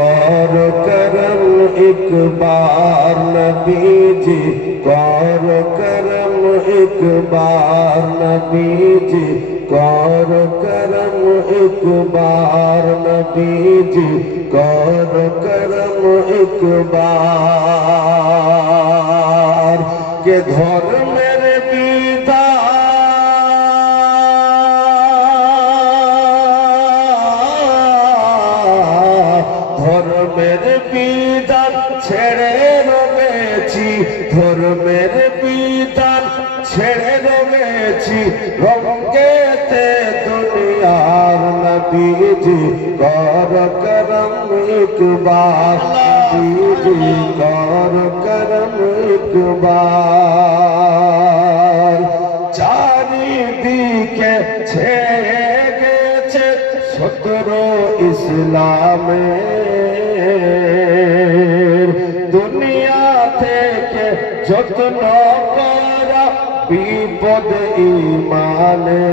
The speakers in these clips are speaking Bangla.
कर करम एक बार नबी जी कर करम एक बार नबी जी कर करम एक बार नबी जी कर करम एक बार के धर्मेर ধর্মের বিধান ছেড়ে রয়েছি ধর্মের বিধান ছেড়ে রয়েছি রঙ্গেতে দুনিয়ার নবীজি কর করম একবার নবীজি কর করম একবার চারিদিকে ছেয়ে গেছে সতরো ইসলামের দুনিয়া থেকে যত্ন করা বিপদ ইমানে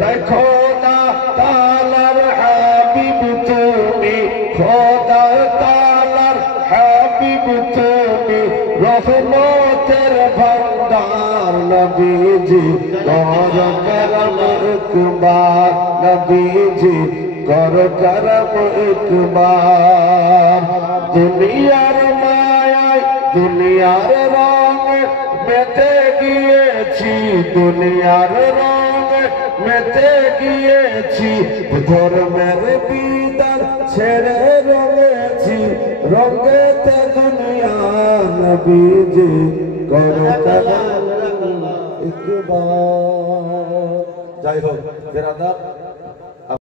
দেখো না তালার হাবিব তুমি খোদা তালার হাবিব তুমি রহমতের ভান্ডার নবীজি কর করম একবার নবীজি কর করম একবার দুনিয়ার মায়ায় দুনিয়ার রঙ মেতে গিয়েছি দুনিয়ার রঙ মেতে গিয়েছি ধর্মের বিধান ছেড়ে রয়েছি রঙেতে দুনিয়া নবীজি কর করম একবার। যাই হোক বেরাদার